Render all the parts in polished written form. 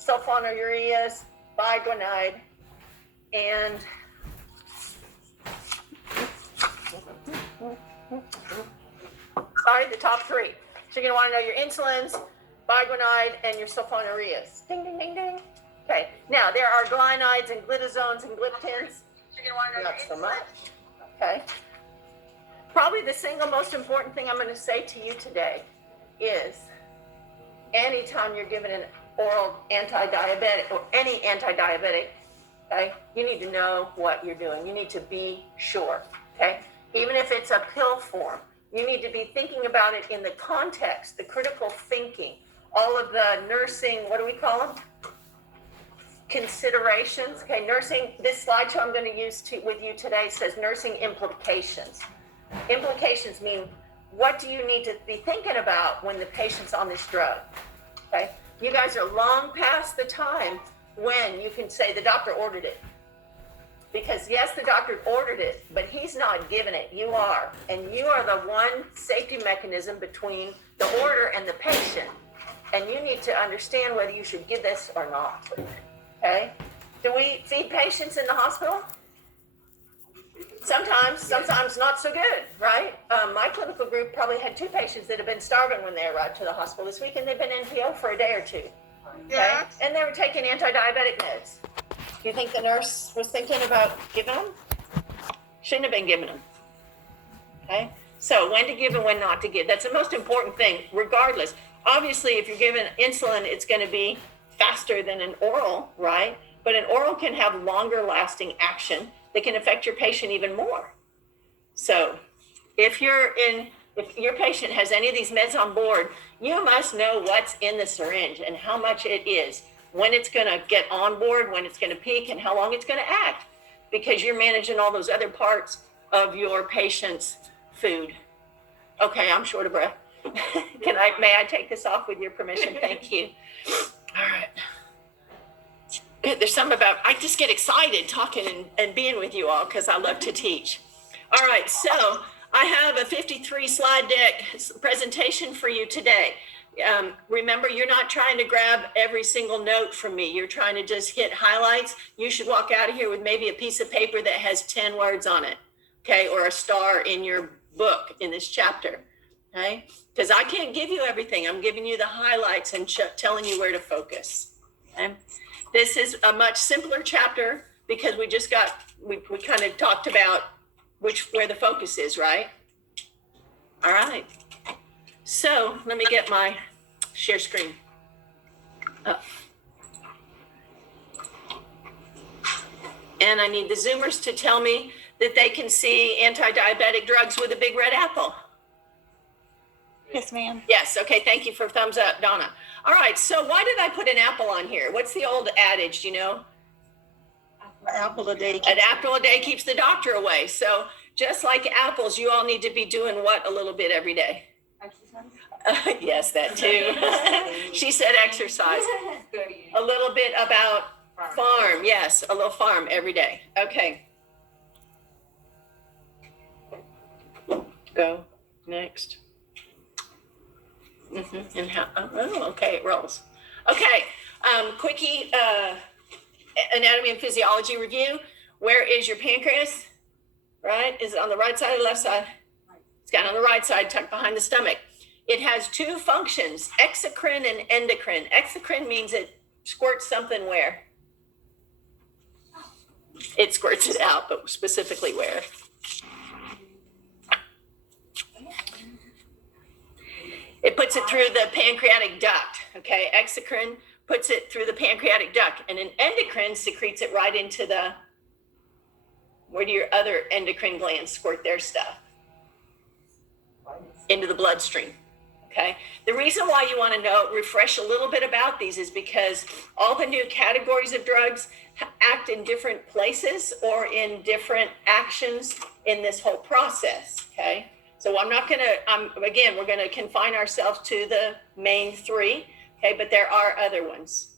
sulfonylureas, biguanide, and the top three. So you're going to want to know your insulins, biguanide, and your sulfonylureas. Ding, ding, ding, ding. Okay. Now, there are glinides and glitazones and gliptins. So you're going to want to know not so much. Okay. Probably the single most important thing I'm going to say to you today is anytime you're given an oral anti-diabetic or any anti-diabetic, okay, you need to know what you're doing. You need to be sure, okay? Even if it's a pill form, you need to be thinking about it in the context, the critical thinking, all of the nursing, what do we call them? Considerations, okay? Nursing, this slideshow I'm going to use with you today says nursing implications. Implications mean what do you need to be thinking about when the patient's on this drug, okay? You guys are long past the time when you can say the doctor ordered it. Because yes, the doctor ordered it, but he's not giving it, you are. And you are the one safety mechanism between the order and the patient. And you need to understand whether you should give this or not, okay? Do we feed patients in the hospital? Sometimes not so good, right? My clinical group probably had 2 patients that have been starving when they arrived to the hospital this week, and they've been NPO for a day or 2. Okay? Yeah. And they were taking anti-diabetic meds. Do you think the nurse was thinking about giving them? Shouldn't have been giving them. Okay? So when to give and when not to give. That's the most important thing, regardless. Obviously, if you're given insulin, it's going to be faster than an oral, right? But an oral can have longer lasting action that can affect your patient even more. So if your patient has any of these meds on board, you must know what's in the syringe and how much it is, when it's going to get on board, when it's going to peak, and how long it's going to act, because you're managing all those other parts of your patient's food. Okay, I'm short of breath. May I take this off with your permission? Thank you. All right. Good. There's something about, I just get excited talking and being with you all because I love to teach. All right, so I have a 53 slide deck presentation for you today. Remember, you're not trying to grab every single note from me. You're trying to just hit highlights. You should walk out of here with maybe a piece of paper that has 10 words on it, okay, or a star in your book in this chapter, okay? Because I can't give you everything. I'm giving you the highlights and telling you where to focus, okay? This is a much simpler chapter because we kind of talked about where the focus is, right? All right. So let me get my share screen up. And I need the Zoomers to tell me that they can see anti-diabetic drugs with a big red apple. Yes, ma'am. Yes, okay, thank you for thumbs up, Donna. All right, so why did I put an apple on here? What's the old adage, do you know? An apple a day. An apple a day keeps the doctor away. So just like apples, you all need to be doing what a little bit every day? Exercise. Yes, that too. She said exercise. A little bit about farm. Yes, a little farm every day. Okay. Go next. And how? Oh, okay, it rolls. Okay, quickie anatomy and physiology review. Where is your pancreas? Right? Is it on the right side or left side? It's got on the right side, tucked behind the stomach. It has 2 functions, exocrine and endocrine. Exocrine means it squirts something where? It squirts it out, but specifically where? It puts it through the pancreatic duct, okay? Exocrine puts it through the pancreatic duct, and an endocrine secretes it right into where do your other endocrine glands squirt their stuff? Into the bloodstream, okay? The reason why you want to refresh a little bit about these is because all the new categories of drugs act in different places or in different actions in this whole process, okay? So we're going to confine ourselves to the main 3, okay, but there are other ones.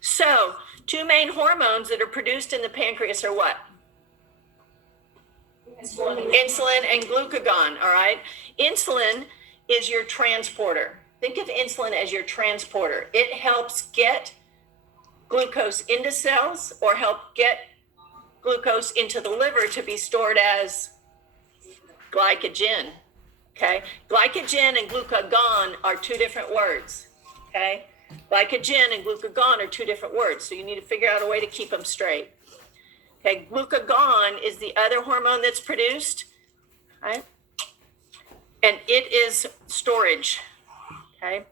So 2 main hormones that are produced in the pancreas are what? Insulin and glucagon, all right? Insulin is your transporter. Think of insulin as your transporter. It helps get glucose into cells or help get glucose into the liver to be stored as glycogen. Okay, glycogen and glucagon are two different words. Okay, glycogen and glucagon are two different words, so you need to figure out a way to keep them straight. Okay, glucagon is the other hormone that's produced, right? And it is storage. Okay,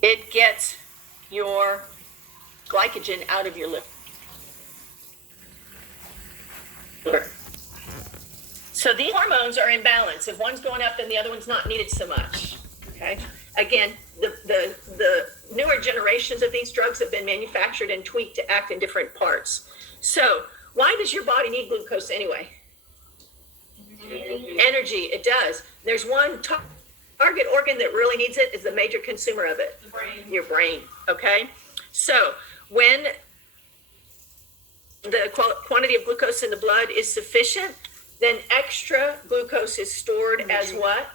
it gets your glycogen out of your liver. So these hormones are in balance. If one's going up, then the other one's not needed so much. Okay. Again, the newer generations of these drugs have been manufactured and tweaked to act in different parts. So why does your body need glucose anyway? Energy. It does. There's one target organ that really needs it, is the major consumer of it. Your brain. Okay. So when the quantity of glucose in the blood is sufficient, then extra glucose is stored as what?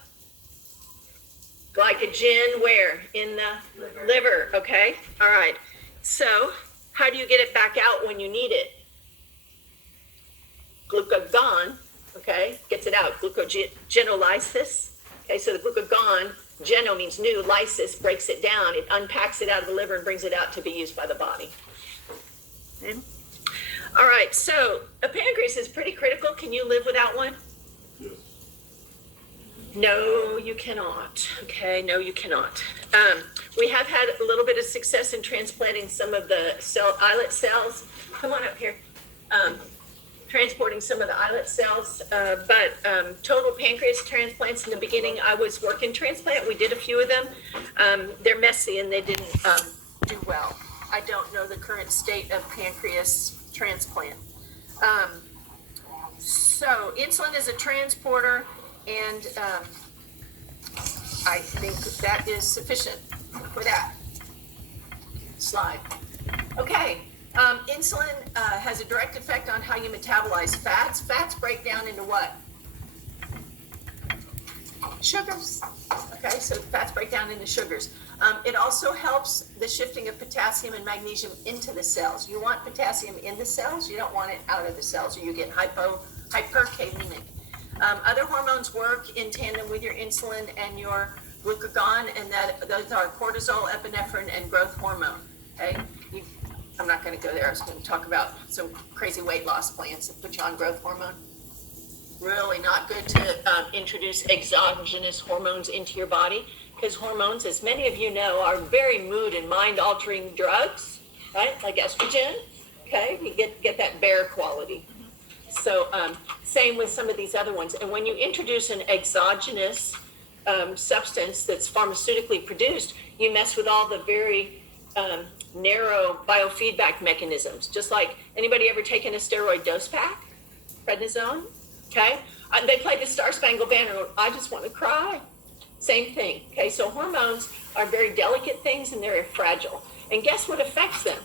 Glycogen where? In the liver. Okay. All right. So how do you get it back out when you need it? Glucagon, okay, gets it out. Glucogenolysis. Okay, so the glucagon, geno means new, lysis breaks it down. It unpacks it out of the liver and brings it out to be used by the body. Okay. All right, so a pancreas is pretty critical. Can you live without one? Yes. No, you cannot. Okay, no, you cannot. We have had a little bit of success in transplanting some of the islet cells. Come on up here. Transporting some of the islet cells, but total pancreas transplants in the beginning, I was working transplant. We did a few of them. They're messy and they didn't do well. I don't know the current state of pancreas transplant. So insulin is a transporter, and I think that is sufficient for that slide. Okay, insulin has a direct effect on how you metabolize fats. Fats break down into what? Sugars. Okay, so fats break down into sugars. It also helps the shifting of potassium and magnesium into the cells. You want potassium in the cells, you don't want it out of the cells, or you get hyperkalemic. Other hormones work in tandem with your insulin and your glucagon, and those are cortisol, epinephrine, and growth hormone. Okay, I'm not going to go there. I was going to talk about some crazy weight loss plans that put you on growth hormone. Really not good to introduce exogenous hormones into your body, because hormones, as many of you know, are very mood and mind altering drugs, right? Like estrogen. Okay, you get that bear quality. So same with some of these other ones. And when you introduce an exogenous substance that's pharmaceutically produced, you mess with all the very narrow biofeedback mechanisms. Just like, anybody ever taken a steroid dose pack? Prednisone? Okay, they play the Star Spangled Banner. I just want to cry. Same thing. Okay, so hormones are very delicate things and they're fragile. And guess what affects them?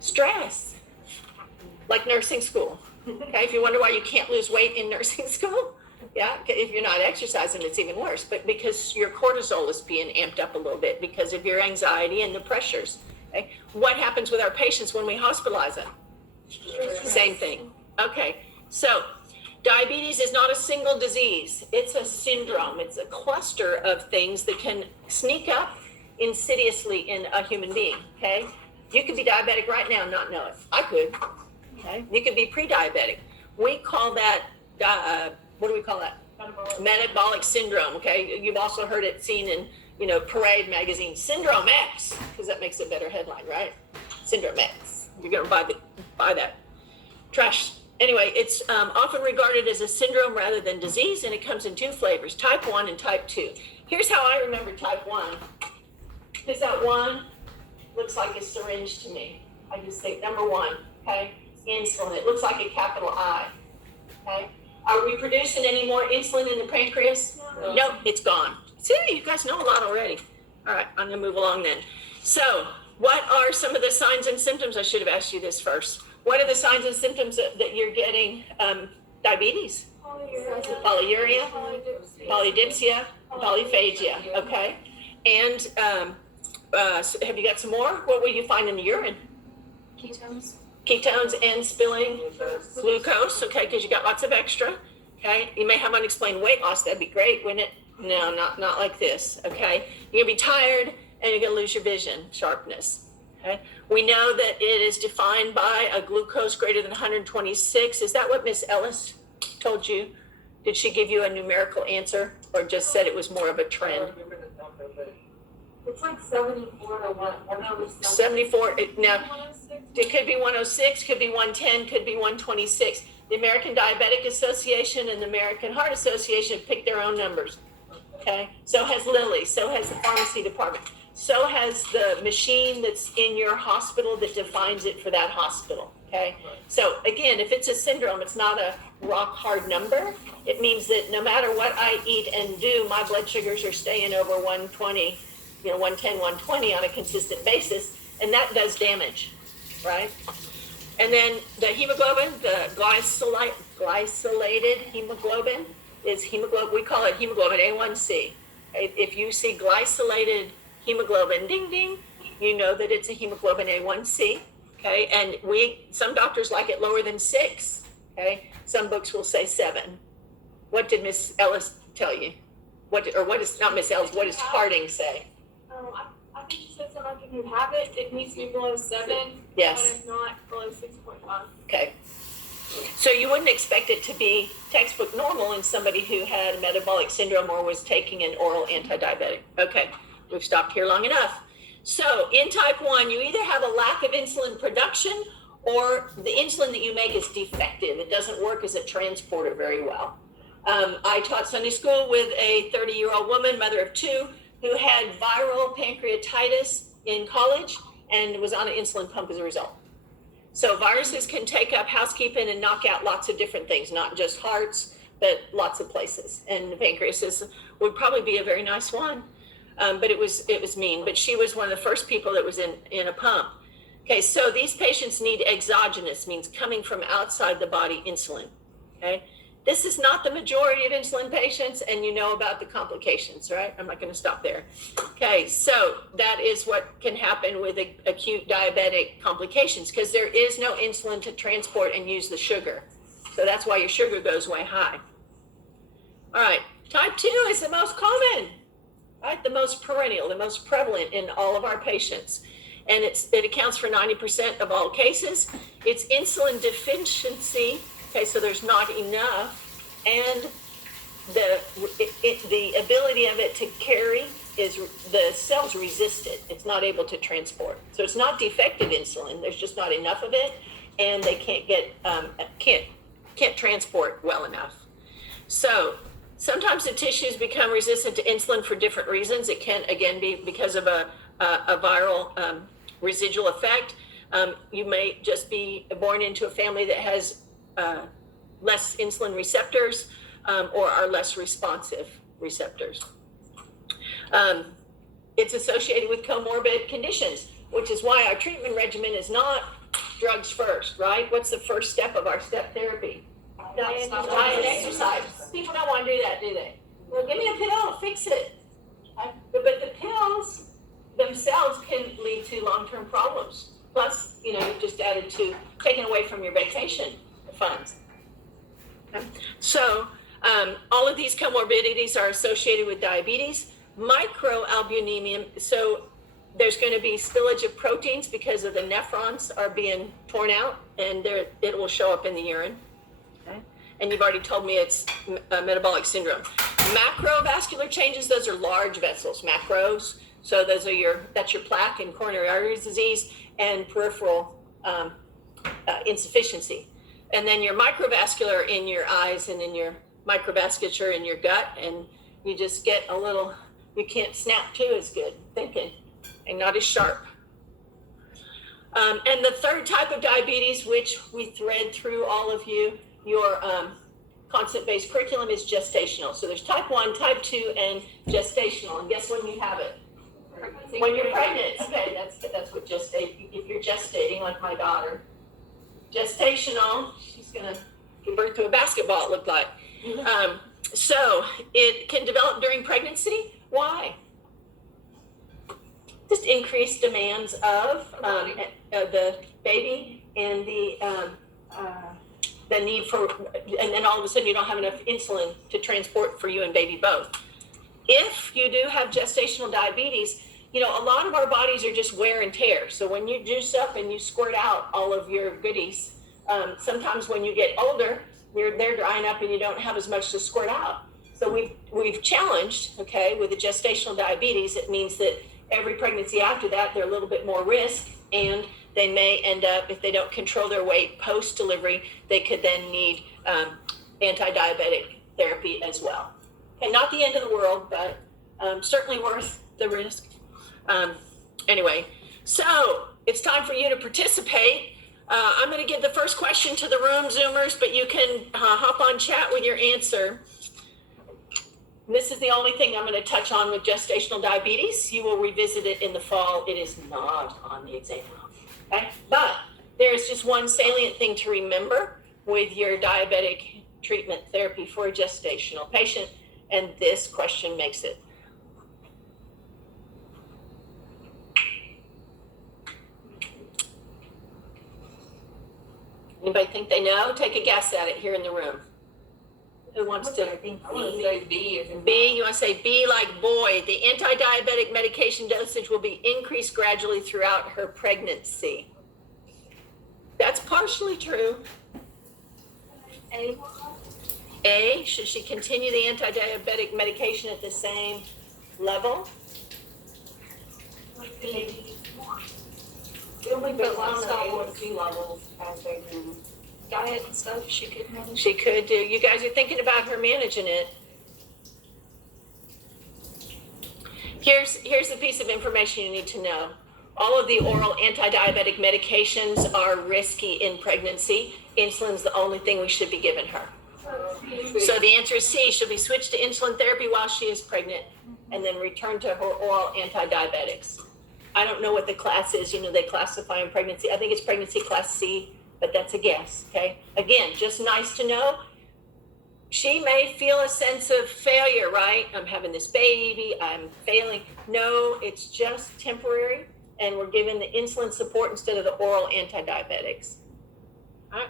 Stress. Like nursing school. Okay, if you wonder why you can't lose weight in nursing school, yeah, if you're not exercising, it's even worse. But because your cortisol is being amped up a little bit because of your anxiety and the pressures. Okay, what happens with our patients when we hospitalize them? Same thing. Okay. So diabetes is not a single disease. It's a syndrome. It's a cluster of things that can sneak up insidiously in a human being, okay? You could be diabetic right now and not know it. I could, okay? You could be pre-diabetic. We call that, what do we call that? Metabolic syndrome, okay? You've also heard it seen in, Parade magazine, Syndrome X, because that makes a better headline, right? Syndrome X. You're gonna buy that. Trash. Anyway, it's often regarded as a syndrome rather than disease, and it comes in two flavors, type 1 and type 2. Here's how I remember type 1. Because that 1 looks like a syringe to me. I just think, number 1, okay, insulin. It looks like a capital I, okay? Are we producing any more insulin in the pancreas? No. Nope, it's gone. See, you guys know a lot already. All right, I'm going to move along then. So, what are some of the signs and symptoms? I should have asked you this first. What are the signs and symptoms that you're getting diabetes? Polyuria, polydipsia, polyphagia, okay? And so have you got some more? What will you find in the urine? Ketones. Ketones and spilling glucose, okay, because you got lots of extra. Okay, you may have unexplained weight loss. That'd be great, wouldn't it? No, not like this. Okay, you're gonna be tired and you're gonna lose your vision, sharpness. Okay, we know that it is defined by a glucose greater than 126. Is that what Miss Ellis told you? Did she give you a numerical answer, or just said it was more of a trend? It's like 74 to 106. 74. Now, it could be 106, could be 110, could be 126. The American Diabetic Association and the American Heart Association pick their own numbers. Okay, so has Lilly, so has the pharmacy department, so has the machine that's in your hospital that defines it for that hospital. Okay, so again, if it's a syndrome, it's not a rock hard number. It means that no matter what I eat and do, my blood sugars are staying over 120, 110, 120 on a consistent basis, and that does damage, right? And then the hemoglobin, the glycolated hemoglobin is hemoglobin, we call it hemoglobin A1C. If you see glycolated hemoglobin, ding, ding, you know that it's a hemoglobin A1C, okay? And some doctors like it lower than 6, okay? Some books will say 7. What did Miss Ellis tell you? What is, not Miss Ellis, what does Harding say? I think she said something like if you have it, it needs to be below 7. Yes. But if not, below 6.5. Okay. So you wouldn't expect it to be textbook normal in somebody who had metabolic syndrome or was taking an oral anti-diabetic. Okay, we've stopped here long enough. So in type 1, you either have a lack of insulin production or the insulin that you make is defective. It doesn't work as a transporter very well. I taught Sunday school with a 30-year-old woman, mother of 2, who had viral pancreatitis in college and was on an insulin pump as a result. So viruses can take up housekeeping and knock out lots of different things, not just hearts, but lots of places. And the pancreas would probably be a very nice one, but it was mean. But she was one of the first people that was in a pump. Okay, so these patients need exogenous, means coming from outside the body insulin. Okay, this is not the majority of insulin patients, and you know about the complications, right? I'm not going to stop there. Okay, so that is what can happen with acute diabetic complications because there is no insulin to transport and use the sugar. So that's why your sugar goes way high. All right, type 2 is the most common, right? The most perennial, the most prevalent in all of our patients. And it accounts for 90% of all cases. It's insulin deficiency. Okay, so there's not enough, and the ability of it to carry is the cells resist it. It's not able to transport. So it's not defective insulin. There's just not enough of it, and they can't transport well enough. So sometimes the tissues become resistant to insulin for different reasons. It can again be because of a viral residual effect. You may just be born into a family that has less insulin receptors or are less responsive receptors. It's associated with comorbid conditions, which is why our treatment regimen is not drugs first, right? What's the first step of our step therapy? Diet and exercise. People don't want to do that, do they? Well, give me a pill, fix it. But the pills themselves can lead to long-term problems. Plus, you've just added to taking away from your vacation funds. So all of these comorbidities are associated with diabetes. Microalbuminemia, so there's going to be spillage of proteins because of the nephrons are being torn out, and it will show up in the urine. Okay. And you've already told me it's metabolic syndrome. Macrovascular changes, those are large vessels, macros. So that's your plaque and coronary artery disease and peripheral insufficiency. And then your microvascular in your eyes and in your microvasculature in your gut, and you just get you can't snap to as good thinking and not as sharp. And the third type of diabetes, which we thread through all of your concept-based curriculum, is gestational. So there's type 1, type 2, and gestational. And guess when you have it? When you're pregnant. Okay, that's what if you're gestating, like my daughter. Gestational, she's gonna give birth to a basketball, it looked like. So it can develop during pregnancy. Why? increased demands of the baby and the need for, and then all of a sudden you don't have enough insulin to transport for you and baby both. If you do have gestational diabetes, you know, a lot of our bodies are just wear and tear. So when you juice up and you squirt out all of your goodies, sometimes when you get older, they're drying up and you don't have as much to squirt out. So we've challenged, okay, with the gestational diabetes, it means that every pregnancy after that, they're a little bit more risk, and they may end up, if they don't control their weight post-delivery, they could then need anti-diabetic therapy as well. Okay, not the end of the world, but certainly worth the risk. Anyway, so it's time for you to participate. I'm going to give the first question to the room, Zoomers, but you can hop on chat with your answer. This is the only thing I'm going to touch on with gestational diabetes. You will revisit it in the fall. It is not on the exam. Okay? But there's just one salient thing to remember with your diabetic treatment therapy for a gestational patient, and this question makes it. Anybody think they know? Take a guess at it here in the room. Who wants to? I want to say B. B, you want to say B like boy. The anti-diabetic medication dosage will be increased gradually throughout her pregnancy. That's partially true. A. A, should she continue the anti-diabetic medication at the same level? It'll be the lifestyle and P levels as they do diet and stuff. She could manage. She could do. You guys are thinking about her managing it. Here's the piece of information you need to know. All of the oral anti-diabetic medications are risky in pregnancy. Insulin's the only thing we should be giving her. So the answer is C. She'll be switched to insulin therapy while she is pregnant and then return to her oral anti-diabetics. I don't know what the class is. You know, they classify in pregnancy. I think it's pregnancy class C, but that's a guess, okay? Again, just nice to know. She may feel a sense of failure, right? I'm having this baby, I'm failing. No, it's just temporary, and we're giving the insulin support instead of the oral anti-diabetics. All right.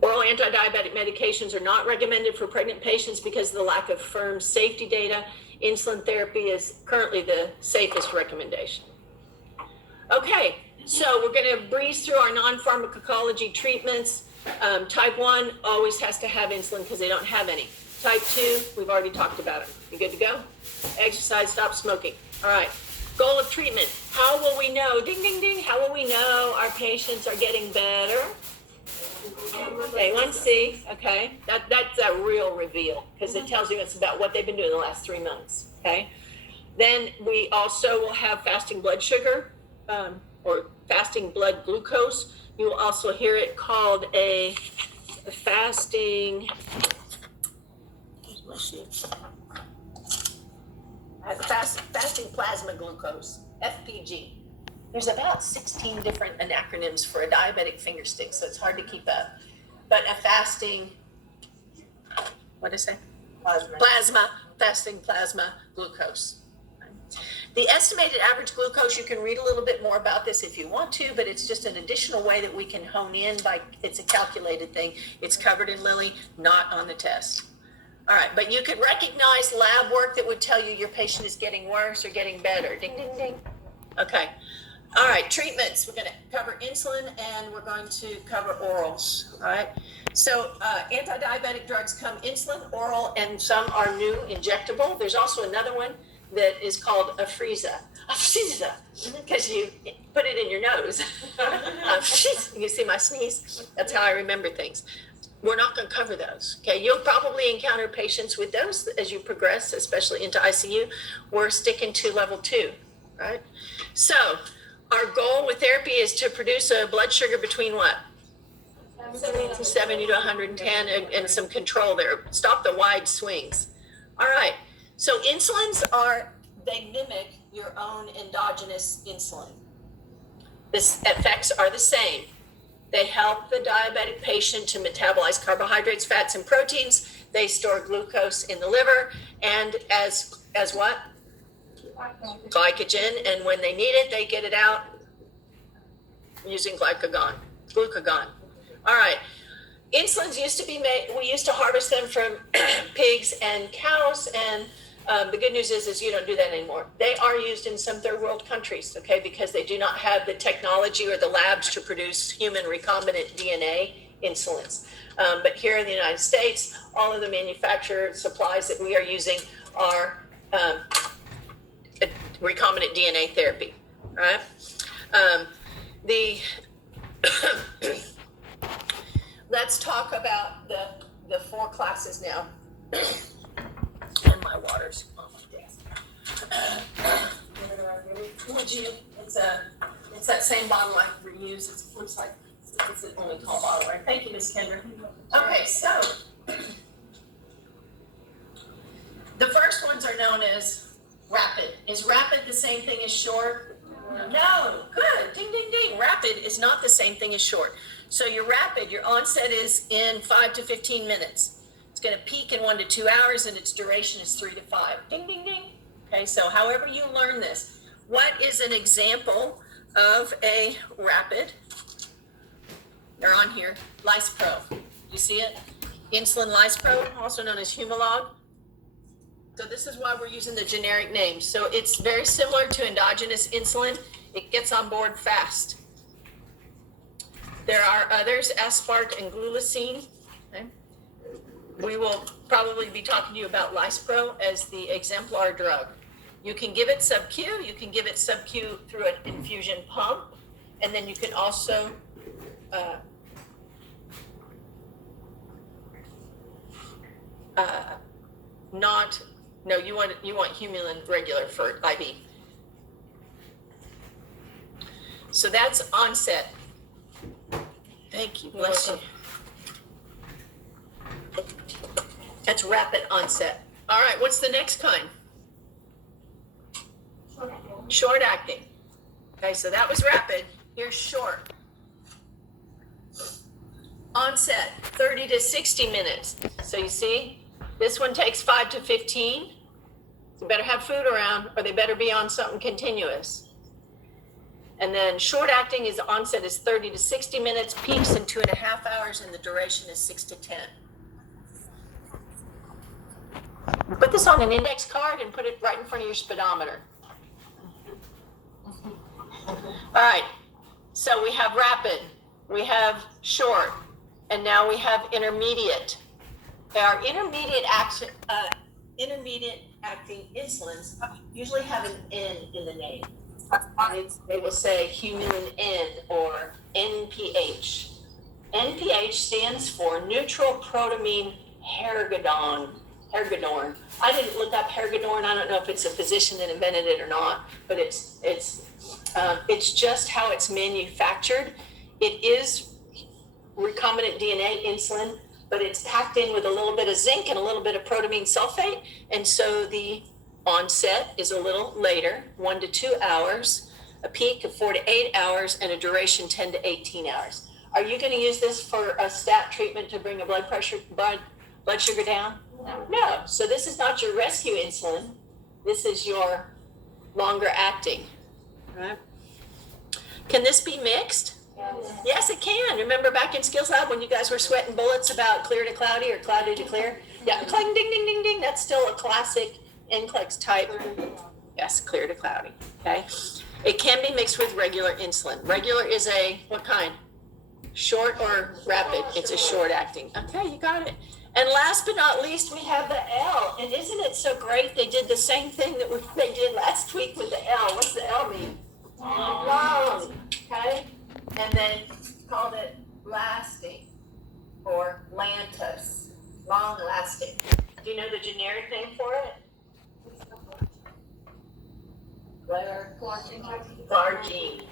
Oral anti-diabetic medications are not recommended for pregnant patients because of the lack of firm safety data. Insulin therapy is currently the safest recommendation. Okay, so we're going to breeze through our non-pharmacology treatments. Type 1 always has to have insulin because they don't have any. Type 2, we've already talked about it. You good to go? Exercise, stop smoking. All right. Goal of treatment. How will we know? Ding, ding, ding. How will we know our patients are getting better? A1C, okay. That's a real reveal because it tells you it's about what they've been doing the last 3 months, okay. Then we also will have fasting blood sugar or fasting blood glucose. You will also hear it called a fasting, where's my sheet? Fasting plasma glucose, FPG. There's about 16 different acronyms for a diabetic finger stick, so it's hard to keep up. But a fasting, what did I say? Fasting plasma glucose. The estimated average glucose, you can read a little bit more about this if you want to, but it's just an additional way that we can hone in it's a calculated thing. It's covered in Lilly, not on the test. All right, but you could recognize lab work that would tell you your patient is getting worse or getting better. Ding, ding, ding. Okay. All right, treatments. We're going to cover insulin and we're going to cover orals. All right. So anti-diabetic drugs come insulin, oral, and some are new injectable. There's also another one that is called Afrezza, because you put it in your nose. You see my sneeze? That's how I remember things. We're not going to cover those. Okay, you'll probably encounter patients with those as you progress, especially into ICU. We're sticking to level 2, right? So our goal with therapy is to produce a blood sugar between what? 70 to 110 and some control there. Stop the wide swings. All right. So insulins they mimic your own endogenous insulin. The effects are the same. They help the diabetic patient to metabolize carbohydrates, fats, and proteins. They store glucose in the liver. And as what? glycogen, and when they need it, they get it out using glucagon. All right. Insulins used to be made, we used to harvest them from pigs and cows, and the good news is you don't do that anymore. They are used in some third world countries, okay, because they do not have the technology or the labs to produce human recombinant DNA insulins. But here in the United States, all of the manufactured supplies that we are using are recombinant DNA therapy, right? Let's talk about the four classes now. And my water's on my desk. Would you? It's that same bottle I reuse. It looks like it's an only tall bottle, right? Thank you, Miss Kendra. Okay, so the first ones are known as rapid. Is rapid the same thing as short? No. Good. Ding, ding, ding. Rapid is not the same thing as short. So your rapid, your onset is in 5 to 15 minutes. It's going to peak in 1 to 2 hours, and its duration is 3 to 5. Ding, ding, ding. Okay, so however you learn this, what is an example of a rapid? They're on here. Lispro. You see it? Insulin Lispro, also known as Humalog. So this is why we're using the generic names. So it's very similar to endogenous insulin. It gets on board fast. There are others, Aspart and Glulisine. Okay. We will probably be talking to you about Lispro as the exemplar drug. You can give it sub-Q, you can give it sub-Q through an infusion pump, and then you can also you want Humulin regular for IV. So that's onset. Thank you, bless you. That's rapid onset. All right, what's the next kind? Short acting. Okay, so that was rapid. Here's short. Onset, 30 to 60 minutes. So you see, this one takes 5 to 15. So you better have food around, or they better be on something continuous. And then short acting is onset is 30 to 60 minutes, peaks in 2.5 hours, and the duration is 6 to 10. Put this on an index card and put it right in front of your speedometer. All right, so we have rapid, we have short, and now we have intermediate. Our intermediate acting insulins usually have an N in the name. They will say Humulin N or NPH. NPH stands for neutral protamine Hergadorn. I didn't look up Hergadorn. I don't know if it's a physician that invented it or not, but it's just how it's manufactured. It is recombinant DNA insulin, but it's packed in with a little bit of zinc and a little bit of protamine sulfate, and so the onset is a little later, 1 to 2 hours, a peak of 4 to 8 hours, and a duration 10 to 18 hours. Are you going to use this for a stat treatment to bring a blood sugar down? No. So this is not your rescue insulin. This is your longer acting. Right? Can this be mixed? Yes, it can. Remember back in Skills Lab when you guys were sweating bullets about clear to cloudy or cloudy to clear? Yeah, clang, ding, ding, ding, ding. That's still a classic NCLEX type. Yes, clear to cloudy. Okay. It can be mixed with regular insulin. Regular is a, what kind? Short or rapid? It's a short acting. Okay, you got it. And last but not least, we have the L. And isn't it so great? They did the same thing that they did last week with the L. What's the L mean? Long. Okay. And then called it lasting or Lantus. Long lasting. Do you know the generic name for it? Glargine.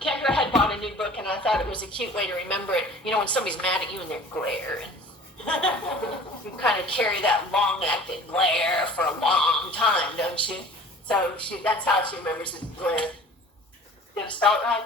Kendra had bought a new book, and I thought it was a cute way to remember it. You know, when somebody's mad at you and they're glaring, you kind of carry that long-acting glare for a long time, don't you? So that's how she remembers it, glare. Did I spell it right?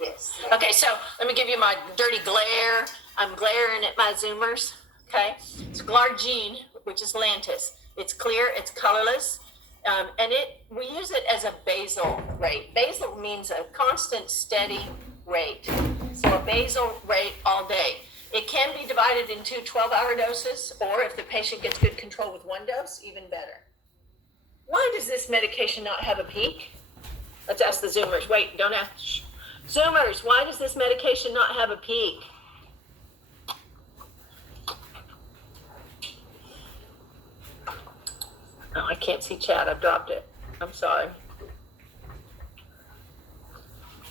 Yes. Okay, so let me give you my dirty glare. I'm glaring at my Zoomers. Okay, so Glargine which is Lantus. It's clear, it's colorless, and we use it as a basal rate. Basal means a constant, steady rate. So a basal rate all day. It can be divided into 12-hour doses, or if the patient gets good control with one dose, even better. Why does this medication not have a peak? Let's ask the Zoomers. Wait, don't ask. Shh. Zoomers, why does this medication not have a peak? Oh, I can't see chat. I've dropped it. I'm sorry.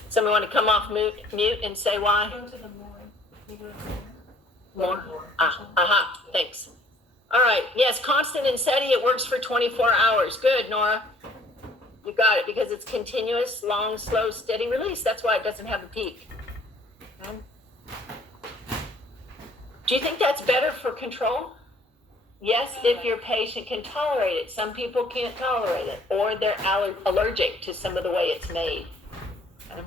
Somebody want to come off mute and say why? Go to the more. You go to More? Thanks. All right. Yes, constant and steady. It works for 24 hours. Good, Nora. You got it, because it's continuous, long, slow, steady release. That's why it doesn't have a peak. Okay. Do you think that's better for control? Yes, if your patient can tolerate it. Some people can't tolerate it, or they're allergic to some of the way it's made. Okay.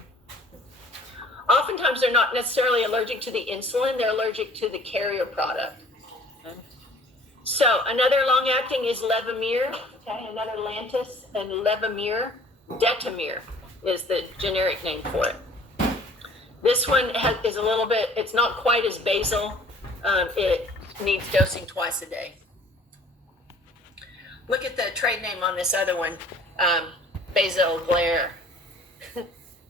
Oftentimes, they're not necessarily allergic to the insulin. They're allergic to the carrier product. Okay. So another long-acting is Levemir. Okay, another Lantus, and Levemir. Detamir is the generic name for it. This one is a little bit, it's not quite as basal. It needs dosing twice a day. Look at the trade name on this other one, Basal-Blair.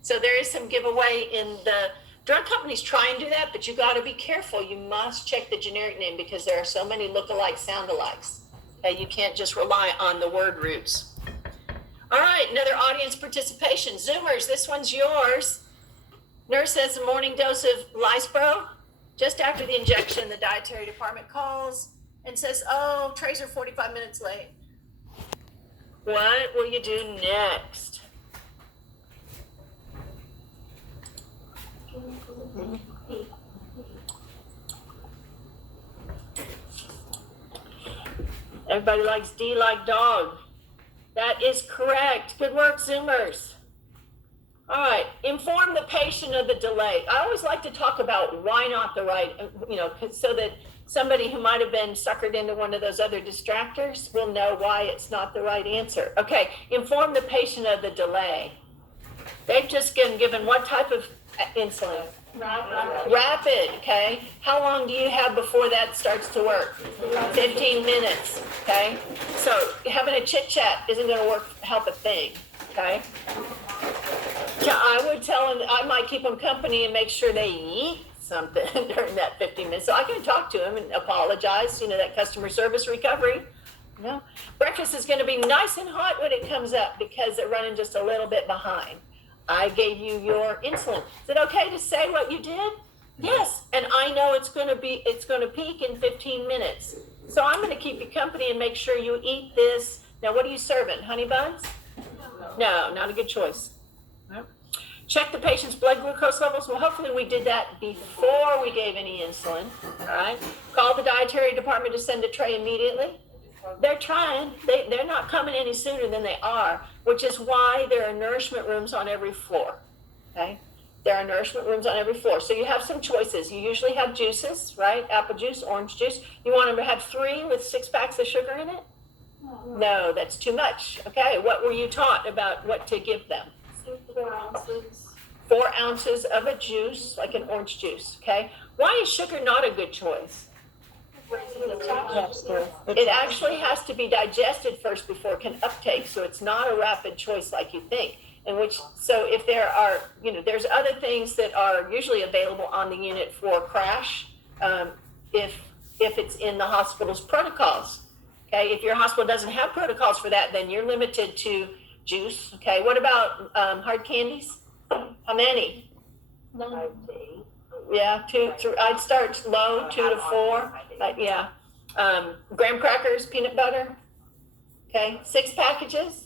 So there is some giveaway in the drug companies try and do that, but you got to be careful. You must check the generic name because there are so many look-alike, sound-alikes. Okay, you can't just rely on the word roots. All right, another audience participation. Zoomers, this one's yours. Nurse says a morning dose of Lispro. Just after the injection, the dietary department calls and says, oh, trays are 45 minutes late. What will you do next? Everybody likes D like dog. That is correct. Good work, Zoomers. All right, inform the patient of the delay. I always like to talk about why not the right, so that somebody who might have been suckered into one of those other distractors will know why it's not the right answer. Okay, inform the patient of the delay. They've just been given what type of insulin? Rapid, okay? How long do you have before that starts to work? 15 minutes, okay? So having a chit chat isn't gonna help a thing, okay? I would tell them, I might keep them company and make sure they eat something during that 15 minutes. So I can talk to them and apologize, that customer service recovery. Breakfast is gonna be nice and hot when it comes up because they're running just a little bit behind. I gave you your insulin. Is it okay to say what you did? Yes, and I know it's going to peak in 15 minutes. So I'm going to keep you company and make sure you eat this. Now, what are you serving? Honey buns? No, not a good choice. Nope. Check the patient's blood glucose levels. Well, hopefully we did that before we gave any insulin. All right. Call the dietary department to send a tray immediately. They're trying. They're not coming any sooner than they are, which is why there are nourishment rooms on every floor. Okay? There are nourishment rooms on every floor. So you have some choices. You usually have juices, right? Apple juice, orange juice. You want them to have 3 with 6 packs of sugar in it? No, that's too much. Okay, what were you taught about what to give them? 4 ounces. 4 ounces of a juice, like an orange juice, okay? Why is sugar not a good choice? It actually has to be digested first before it can uptake, so it's not a rapid choice like you think. So if there are, there's other things that are usually available on the unit for crash, if it's in the hospital's protocols. Okay, if your hospital doesn't have protocols for that, then you're limited to juice. Okay, what about hard candies? How many? No. Yeah, 2, 3. I'd start low, 2 to 4. Yeah. Graham crackers, peanut butter. Okay, 6 packages,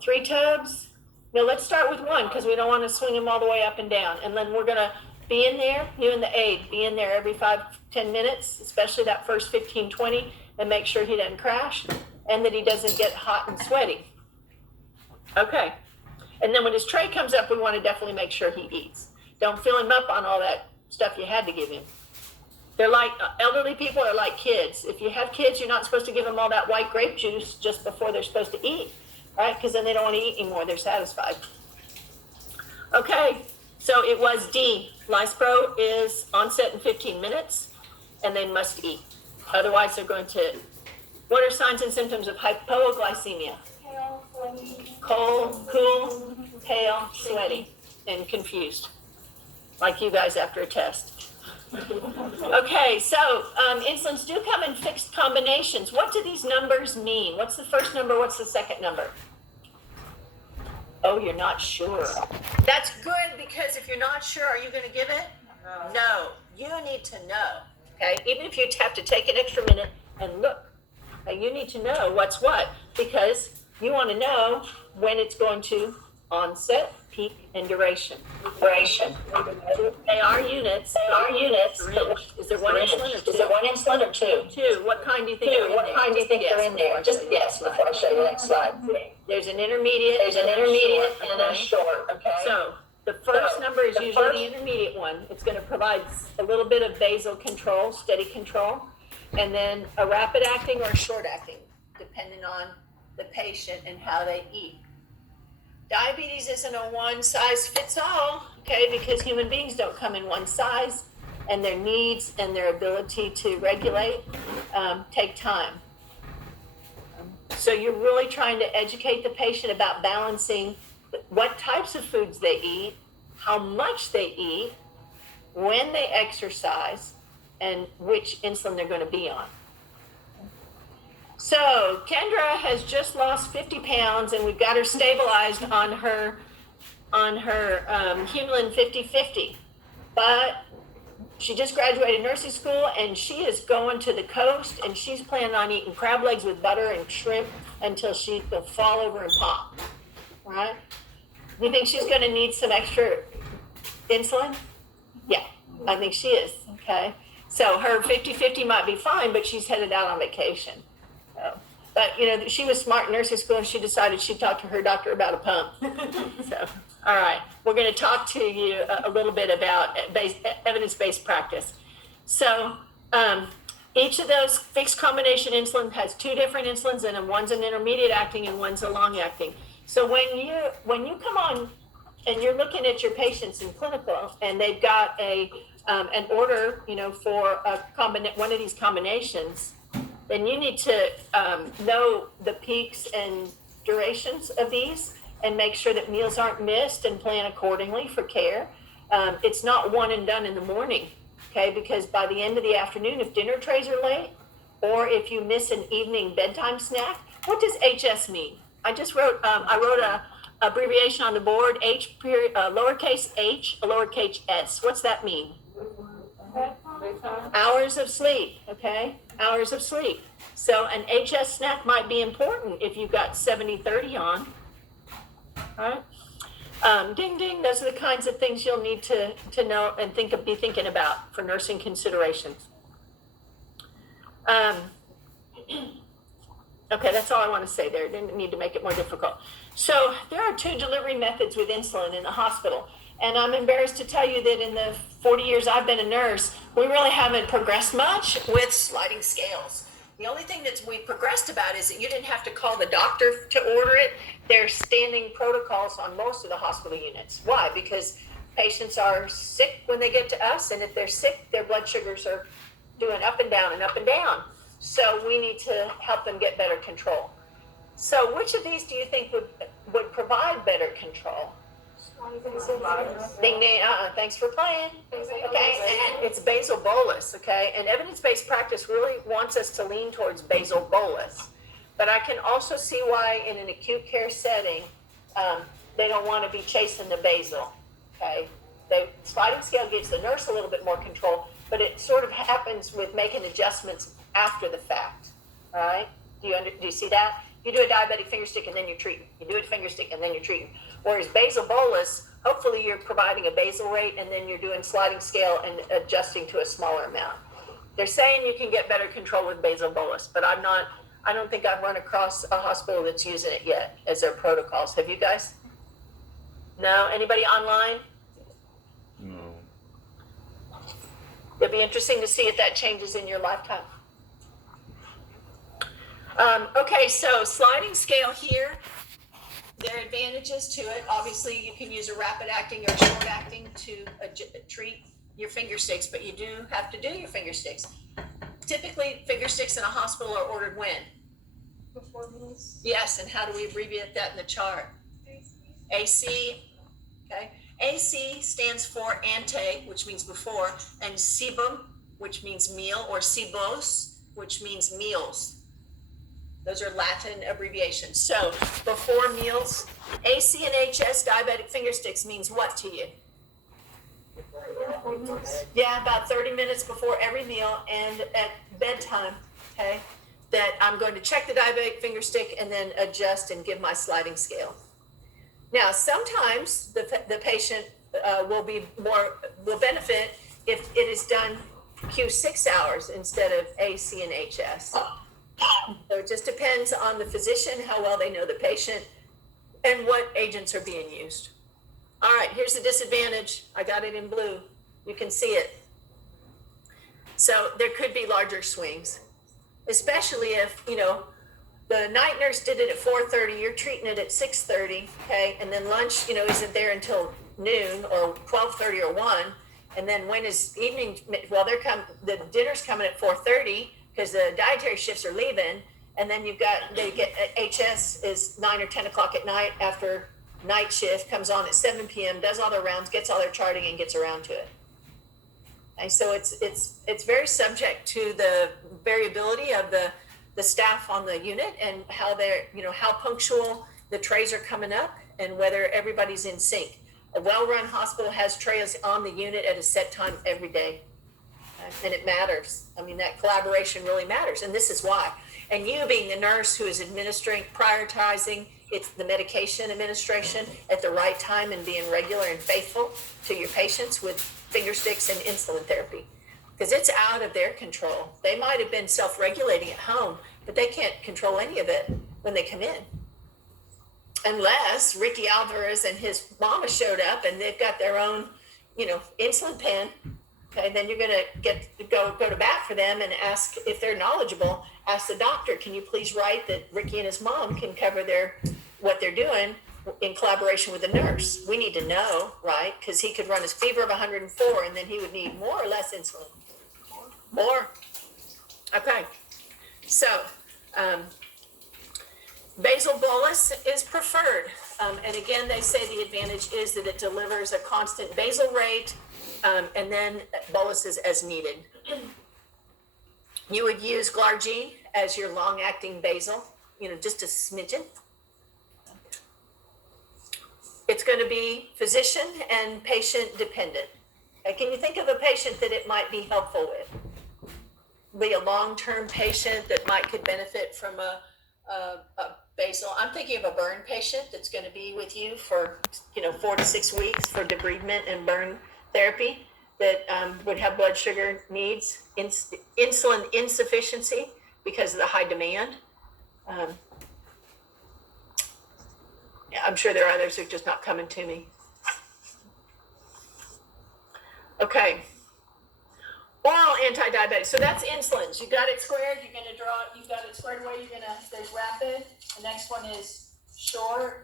3 tubs. No, let's start with 1 because we don't want to swing them all the way up and down. And then we're gonna be in there. You and the aide be in there every 5-10 minutes, especially that first 15-20, and make sure he doesn't crash and that he doesn't get hot and sweaty. Okay. And then when his tray comes up, we want to definitely make sure he eats. Don't fill him up on all that stuff you had to give him. They're like, elderly people are like kids. If you have kids, you're not supposed to give them all that white grape juice just before they're supposed to eat, right? Because then they don't want to eat anymore. They're satisfied. Okay, so it was D. Lispro is onset in 15 minutes, and they must eat. Otherwise, they're going to. What are signs and symptoms of hypoglycemia? Cold, cool, pale, sweaty, and confused, like you guys after a test. Okay, so insulins do come in fixed combinations. What do these numbers mean? What's the first number? What's the second number? Oh, you're not sure. That's good, because if you're not sure, are you going to give it? No. You need to know. Okay, even if you have to take an extra minute and look, okay, you need to know what's what, because you want to know when it's going to onset, peak, and duration. They are units. Is there one insulin or two? Is there one insulin or two? Two. What kind do you think are in there? What kind do you think are in there? Just guess before I show you the next slide. There's an intermediate. There's an intermediate and a short, okay? So the first number is usually the intermediate one. It's going to provide a little bit of basal control, steady control, and then a rapid acting or a short acting, depending on the patient and how they eat. Diabetes isn't a one size fits all, okay, because human beings don't come in one size, and their needs and their ability to regulate take time. So you're really trying to educate the patient about balancing what types of foods they eat, how much they eat, when they exercise, and which insulin they're going to be on. So Kendra has just lost 50 pounds, and we've got her stabilized on her Humulin 50/50. But she just graduated nursing school, and she is going to the coast, and she's planning on eating crab legs with butter and shrimp until she will fall over and pop. Right? You think she's going to need some extra insulin? Yeah, I think she is. Okay. So her 50/50 might be fine, but she's headed out on vacation. But, you know, she was smart in nursing school, and she decided she'd talk to her doctor about a pump. So, all right, we're going to talk to you a little bit about evidence-based practice. So each of those fixed combination insulin has two different insulins, and one's an intermediate acting and one's a long acting. So when you come on and you're looking at your patients in clinical, and they've got an order, you know, for one of these combinations, then you need to know the peaks and durations of these and make sure that meals aren't missed and plan accordingly for care. It's not one and done in the morning, okay? Because by the end of the afternoon, if dinner trays are late, or if you miss an evening bedtime snack, what does HS mean? I wrote a abbreviation on the board, lowercase h, lowercase s. What's that mean? Hours of sleep, okay? Hours of sleep. So an HS snack might be important if you've got 70/30 on, right? Ding, ding, those are the kinds of things you'll need to know and be thinking about for nursing considerations. Okay, that's all I want to say there. Didn't need to make it more difficult. So there are two delivery methods with insulin in the hospital. And I'm embarrassed to tell you that in the 40 years I've been a nurse, we really haven't progressed much with sliding scales. The only thing that we progressed about is that you didn't have to call the doctor to order it. There's standing protocols on most of the hospital units. Why? Because patients are sick when they get to us, and if they're sick, their blood sugars are doing up and down and up and down. So we need to help them get better control. So which of these do you think would provide better control? Ding, ding, thanks for playing. Okay, and it's basal bolus, okay? And evidence-based practice really wants us to lean towards basal bolus. But I can also see why in an acute care setting, they don't want to be chasing the basal, okay? The sliding scale gives the nurse a little bit more control, but it sort of happens with making adjustments after the fact, all right? Do you see that? You do a diabetic finger stick and then you're treating. You do a finger stick and then you're treating. Whereas basal bolus, hopefully you're providing a basal rate and then you're doing sliding scale and adjusting to a smaller amount. They're saying you can get better control with basal bolus, but I don't think I've run across a hospital that's using it yet as their protocols. Have you guys? No? Anybody online? No. It'll be interesting to see if that changes in your lifetime. Okay, so sliding scale here, there are advantages to it. Obviously, you can use a rapid acting or short acting to treat your finger sticks, but you do have to do your finger sticks. Typically, finger sticks in a hospital are ordered when? Before meals. Yes, and how do we abbreviate that in the chart? AC, okay. AC stands for ante, which means before, and cibum, which means meal, or cibos, which means meals. Those are Latin abbreviations. So before meals, AC and HS diabetic finger sticks means what to you? Yeah, about 30 minutes before every meal and at bedtime, okay? That I'm going to check the diabetic finger stick and then adjust and give my sliding scale. Now, sometimes the patient will benefit if it is done Q6 hours instead of AC and HS. So it just depends on the physician, how well they know the patient, and what agents are being used. All right, here's the disadvantage. I got it in blue. You can see it. So there could be larger swings, especially if, the night nurse did it at 4:30, you're treating it at 6:30, okay? And then lunch, isn't there until noon or 12:30 or 1. And then when is evening? Well, the dinner's coming at 4:30 because the dietary shifts are leaving. And then they get HS is 9 or 10 o'clock at night after night shift, comes on at 7 p.m., does all their rounds, gets all their charting, and gets around to it. And so it's very subject to the variability of the staff on the unit and how they're, how punctual the trays are coming up and whether everybody's in sync. A well-run hospital has trays on the unit at a set time every day. And it matters. I mean, that collaboration really matters. And this is why. And you being the nurse who is administering, prioritizing it's the medication administration at the right time and being regular and faithful to your patients with finger sticks and insulin therapy. Because it's out of their control. They might have been self-regulating at home, but they can't control any of it when they come in. Unless Ricky Alvarez and his mama showed up and they've got their own, insulin pen. Okay, then you're gonna go to bat for them and ask if they're knowledgeable. Ask the doctor, can you please write that Ricky and his mom can cover what they're doing in collaboration with the nurse? We need to know, right? Because he could run his fever of 104 and then he would need more or less insulin. More. Okay. So, basal bolus is preferred. And again, they say the advantage is that it delivers a constant basal rate and then boluses as needed. You would use Glargine as your long-acting basal, just a smidgen. It's going to be physician and patient dependent. Can you think of a patient that it might be helpful with? Be a long-term patient that could benefit from a basal. I'm thinking of a burn patient that's going to be with you for 4 to 6 weeks for debridement and burn therapy that would have blood sugar needs, insulin insufficiency because of the high demand. I'm sure there are others who are just not coming to me. Okay. Oral anti-diabetic. So that's insulins. You got it squared. You've got it squared away. There's rapid. The next one is short.